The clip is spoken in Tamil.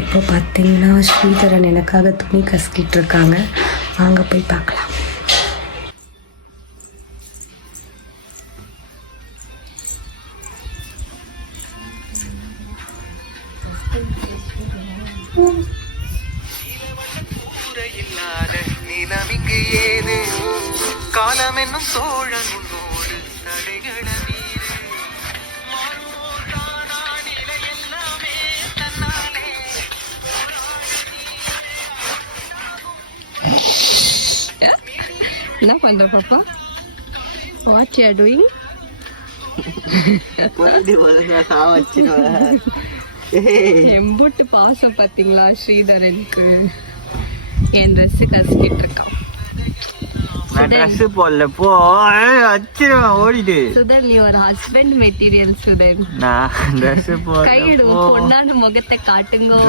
இப்போ பார்த்தீங்கன்னா ஸ்ரீதரன் எனக்காக துணி கசக்கிட்டு இருக்காங்க. வாங்க போய் பார்க்கலாம். காலம் என்னும் தோழன் உன்னோடு தடைகள மீது என்ன பண்ற பாப்பா? What you are doing? எம்புட்டு பாசம் பாத்தீங்களா ஸ்ரீதரனுக்கு. என் ட்ரெஸ் கசிக்கிட்டு இருக்கான். சுதன், நீ ஒரு ஹஸ்பண்ட் மெட்டீரியல் சுதன். நான் ட்ரெஸ் கையிடுவோம், பொண்ணான முகத்தை காட்டுங்க.